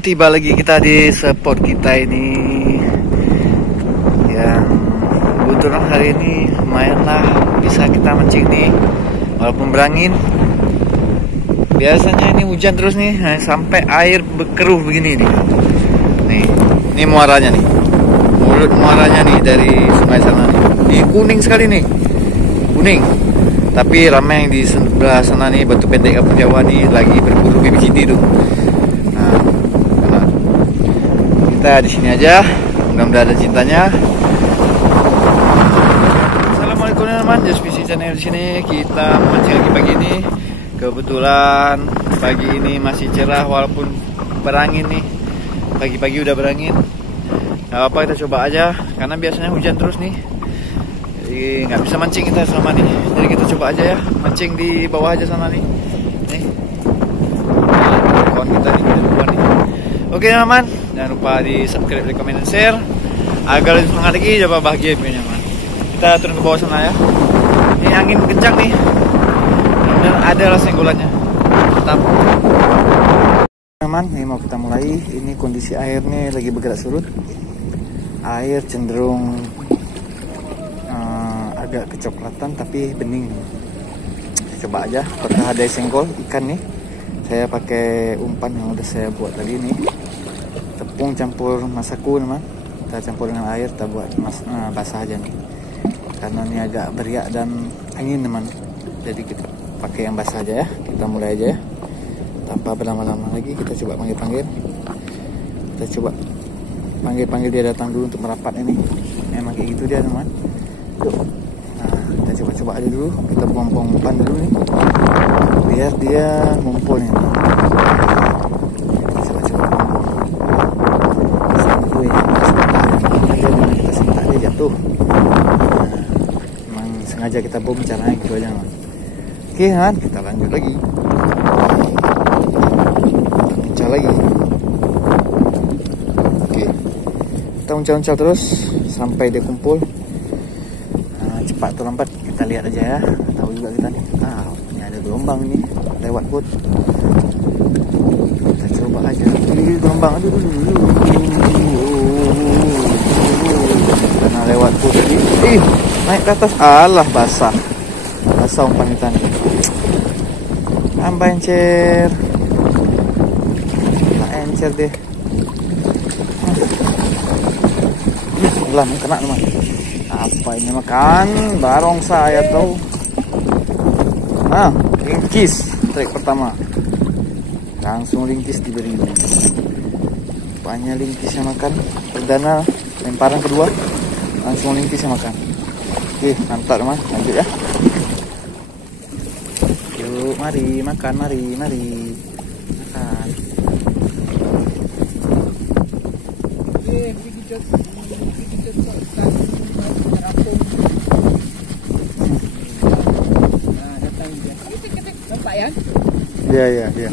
Tiba lagi kita di spot kita ini, yang kebetulan hari ini lumayan lah bisa kita mancing nih, walaupun berangin. Biasanya ini hujan terus nih, sampai air berkeruh begini nih. Ini muaranya nih, mulut muaranya nih dari sungai sana nih. Ini kuning sekali nih, kuning. Tapi ramai yang di sebelah sana nih, Batu Pendek Kampung Jawa nih lagi berburu BBCT tuh. Kita di sini aja, mudah-mudahan ada cintanya. Assalamualaikum teman-teman, Just PC Channel di sini. Kita mancing lagi pagi ini. Kebetulan pagi ini masih cerah walaupun berangin nih. Pagi-pagi udah berangin. Gak apa-apa, kita coba aja karena biasanya hujan terus nih. Jadi nggak bisa mancing kita selama nih. Jadi kita coba aja ya, mancing di bawah aja sana nih. Nih, kawan kita nih di depan nih. Oke teman-teman, jangan lupa di subscribe, like, comment, dan share agar lebih semangat lagi, coba bahagia videonya man. Kita turun ke bawah sana ya. Ini angin kencang nih, dan ada lah senggolannya. Mantap teman, ini mau kita mulai. Ini kondisi airnya lagi bergerak surut. Air cenderung agak kecoklatan tapi bening. Coba aja, apakah ada senggol ikan nih. Saya pakai umpan yang udah saya buat tadi nih. Tepung campur masaku teman. Kita campur dengan air, kita buat basah aja nih. Karena ini agak beriak dan angin teman. Jadi kita pakai yang basah aja ya. Kita mulai aja ya. Tanpa berlama-lama lagi, kita coba panggil-panggil. Kita coba panggil-panggil dia datang dulu untuk merapat ini. Memang kayak gitu dia teman. Yuk. Nah, kita coba-coba aja dulu. Kita buang-buang umpan dulu nih. Biar dia ngumpul nih. Jatuh. Nah, memang sengaja kita bom caranya gitu aja man. Oke kan, kita lanjut lagi. Kita lagi. Oke, kita uncal-uncal terus sampai dia kumpul. Nah, cepat atau lambat kita lihat aja ya. Tahu juga kita nih. Ini ada gelombang nih lewat bot. Kita coba aja. Ini gelombang aduh. Karena lewat putih, naik ke atas, alah basah umpan kita nih. Tambah encer deh. Lah kena teman. Apa ini makan barong saya tahu. Nah, ringkis trik pertama. Langsung ringkis diberi. Banyak ringkis yang makan. Perdana lemparan kedua. Langsung ringkis yang makan. Oke, mantap teman. Lanjut ya. Yuk, mari makan, mari makan. Iya.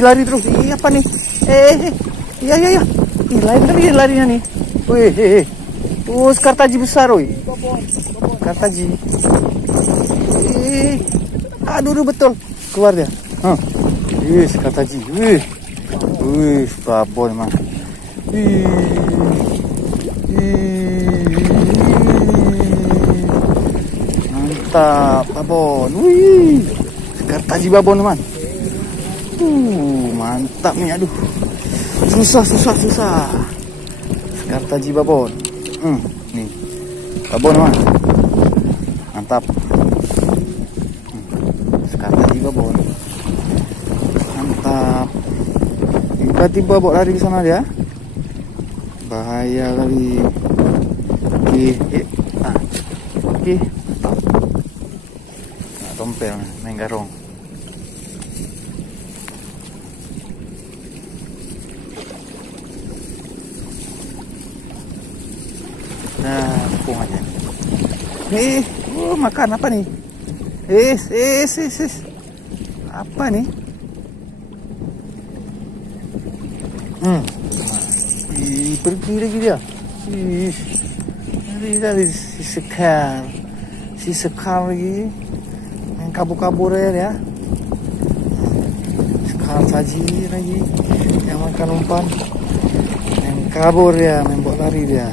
Lari terus. Apa nih? Iya. Larinya nih. Wih, Kartaji besar, woi. Kartaji. Aduh, betul. Keluar dia. Kartaji. Wih, babon mah. Mantap, babon. Wih, Kartaji babon teman. Mantap nih, aduh. Susah. Kartaji babon. Nih. Babon teman. Mantap. Kartaji babon. Mantap. Tiba-tiba bawa lari ke sana dia. Bahaya lari. Oke. Nah, tompel main garong. Nah, kampung aja. Makan apa nih? Apa nih? Pergi lagi dia. Dari si Sekar lagi. Main kabur-kabur ya. Sekar saji lagi. Yang makan umpan. Main kabur ya, main bola lari dia.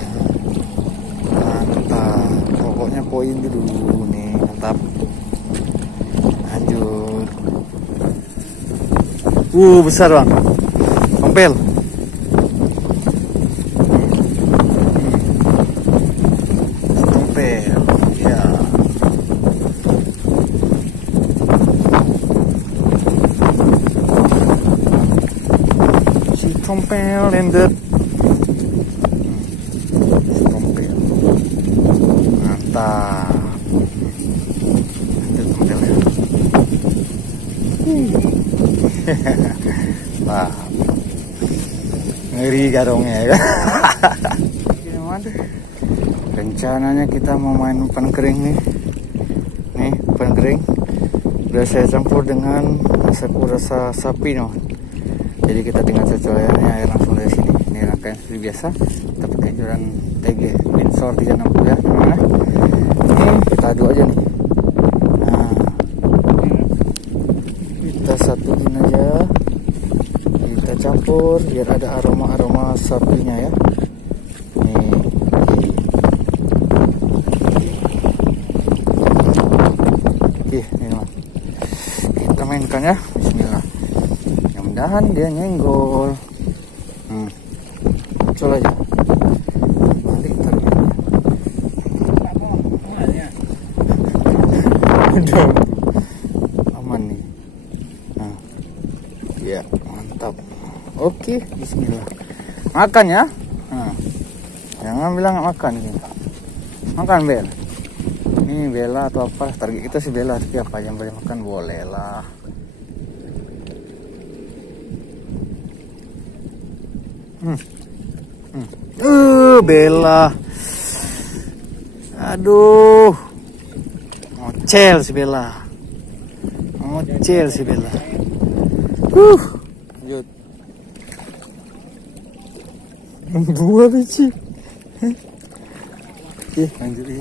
Mantap. Pokoknya poin dulu nih, mantap. Lanjut. Besar bang. Tompel. Ya. Si tompel landed. Si tompel. Mantap. Landed tompelnya. Wah. Ngeri garongnya ya. Rencananya kita mau main umpan kering nih. Nih, umpan kering. Udah saya campur dengan rasa sapi no. Jadi kita tinggal cocolannya air langsung dari sini. Ini rangkaian seperti biasa. Kita pakai joran TG Windsor 360 ya teman-teman. Ini kita aduk aja nih. Nah, kita satuin aja. Kita campur biar ada aroma sapinya ya. Kita mainkan ya, bismillah. Mudah-mudahan dia nyenggol. Muncul aja. Balik taruh. Aman nih. Nah, ya mantap. Oke, bismillah. Makan ya. Jangan bilang nggak makan gitu. Makan Bel. Ini Bella atau apa, target kita si Bella, tapi apa yang boleh makan boleh lah. Bella, aduh, ngocel si Bella, lanjut, dua biji, lanjut ya.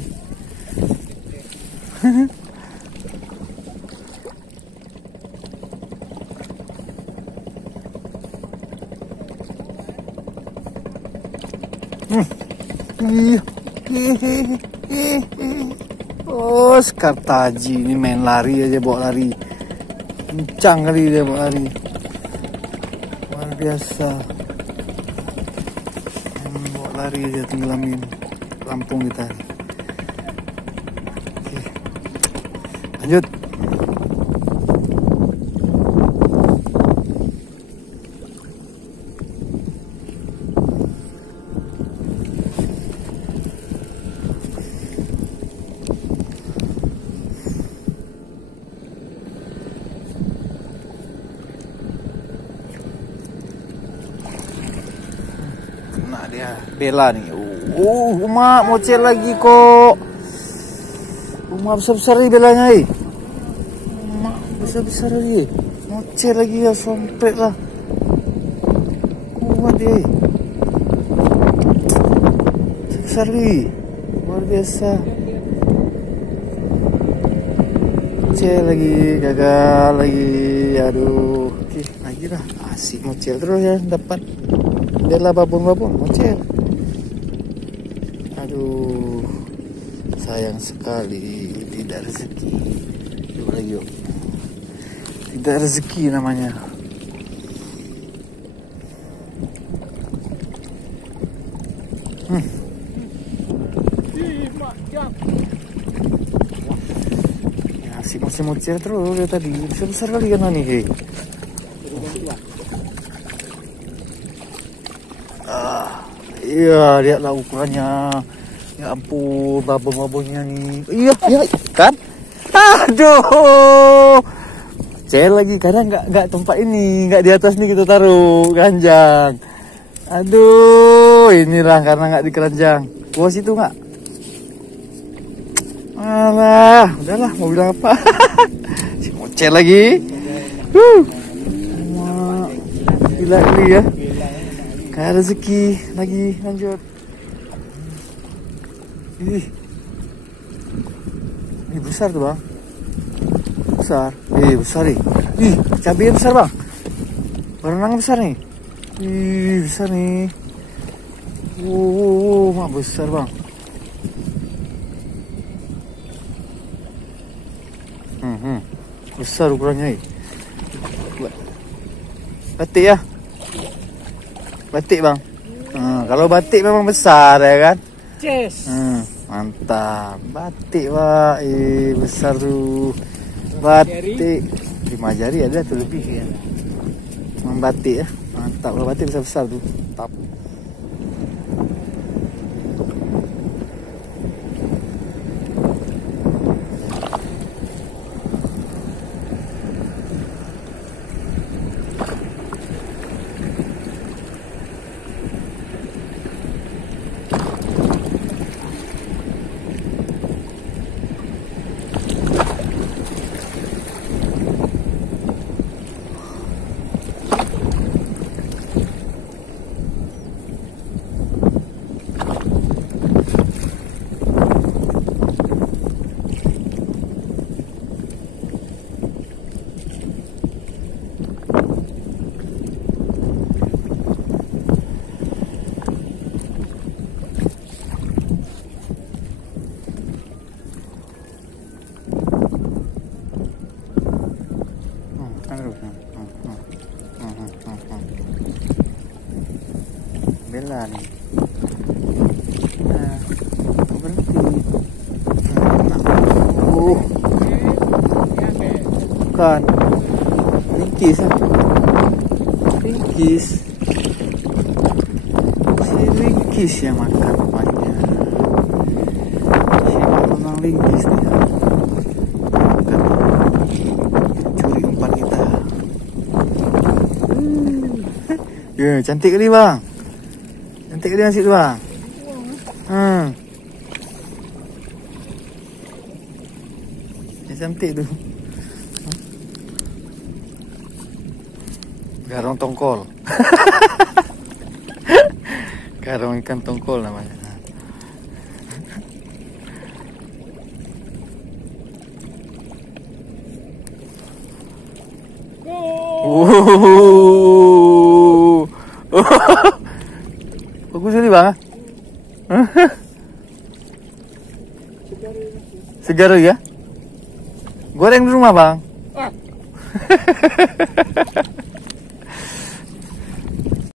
Oh, Skartaji ini main lari aja, bawa lari kencang kali dia, bawa lari luar biasa. Bawa lari aja, tenggelamin Lampung kita. Oke. Lanjut. Nah dia Bella nih. Uma mocel lagi kok. Uma besar-besar nih Bellanya nih. Uma besar-besar lagi. Mocel lagi ya, sompet lah. Kuat dia. Besar lagi. Luar biasa. Mocel lagi, gagal lagi. Aduh. Oke, lagi lah. Asik mocel terus ya, dapat. Bella babon-babon mocel. Aduh, sayang sekali, tidak rezeki. Yuk lagi yuk. Tidak rezeki namanya. Ya, si mocel terus ya tadi. Besar kali kan nih. Iya, lihatlah ukurannya. Ya ampun, babon-babonnya nih. Iya, kan? Aduh. Cel lagi, kadang nggak tempat ini, nggak di atas nih kita taruh keranjang. Aduh, inilah karena nggak di keranjang. Puas itu nggak? Alah, udahlah mau bilang apa. Si mocel lagi. Wah, gila ini ya. Kayak rezeki lagi lanjut. Ini besar tuh bang. Besar. Besar nih. Cabai besar bang. Berenang besar nih. Besar nih. Mak besar bang. Besar ukurannya. Batik ya? Batik bang. Kalau batik memang besar ya kan? Yes. Mantap. Batik pak. Besar tuh. Batik. 5 jari ada tuh lebih ya. Memang batik ya. Mantap. Kalau batik besar-besar tuh. Mantap. Bella nih. Berhenti. Bukan. Ringkis. Ringkis. Si ringkis yang makan rupanya. Si memang ringkis nih. Makan. Curi umpan kita. Cantik kali bang. Cantik kali nasi tu bang. Cantik tu. Garong tongkol. Garong ikan tongkol namanya. Bagus ini bang. Segar ya. Goreng di rumah bang.